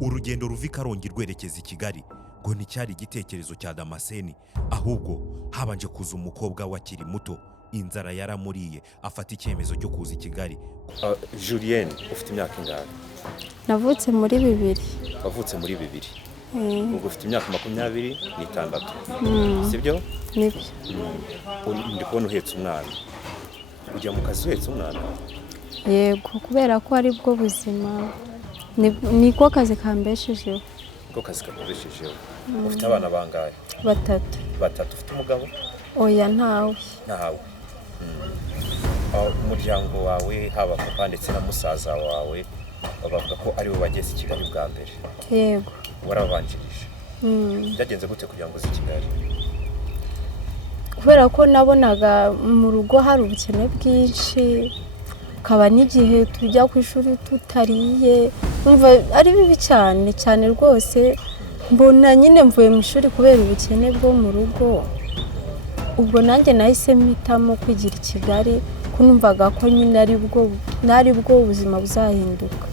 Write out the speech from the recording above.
urugendo ruva i Karongi rwerekeza i Kigali ngo nticyari igitekerezo cya Damascene, ahubwo habanje kuza umukobwa we akiri muto, inzara yaramuriye afata icyemezo cyo kuza i Kigali. Julienne, ufite imyaka ingahe? Navutse muri 2000. Wavutse muri 2000. Ubwo ufite imyaka 26. Sibyo? Nibyo. Ndi kubona uhetse umwana. Ujya mu kazi uhetse umwana? Yego, kubera ko ari bwo buzima. Niko kazi kambeshejeho. Niko kazi kakubeshejeho. Ufite abana bangahe? 3. 3. Ufite umugabo? Oya, ntawe. Ntawe. Umuryango wawe, haba papa ndetse na musaza wawe, bavuga ko ari we wageze i Kigali bwa mbere. Yego. Warabanjirije. Byagenze gute kugira ngo uze i Kigali? Kubera ko nabonaga mu rugo hari ubukene bwinshi, kaba n'igihe tujya ku ishuri tutariye, umva ari bibi cyane cyane rwose. Mbona nyine mvuye mu ishuri kubera ubukene bwo mu rugo. Ubwo nanjye nahise mpitamo kwigira i Kigali, ko numvaga ko nyine ari bwo ubuzima buzahinduka.